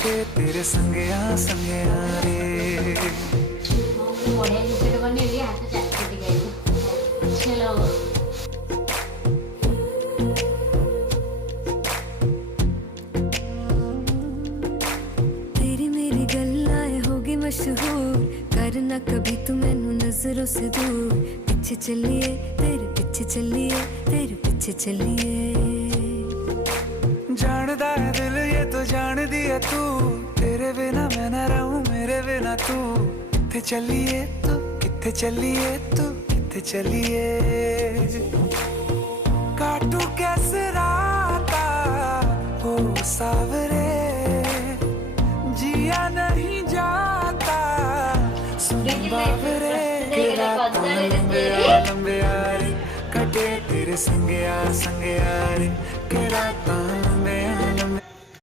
कटे तेरे संगया संगया रे। ବଢିଆ ଗୀତଟେ ବନେଇଲି, ହାତ ଚାଟି ଗାଇଲି। ଚଲୋ तेरी मेरी गल्लाएं होगी मशहूर, करना कभी तू मैनू नजरों से दूर। पीछे चलिए तेरे पीछे चलिए, तेरे पीछे चलिए। जानदा है दिल ये तो जान दिया तू, तेरे बिना मैं न रहूं मेरे बिना तू। किथे चलिए तू किथे चलिए तू किथे चलिए। काटू कैसे राता हो सावरे, जिया नहीं जाता सुन बावरे। के रातां लंबे लंबे रे, कटे तेरे संगया संगया रे। के रातां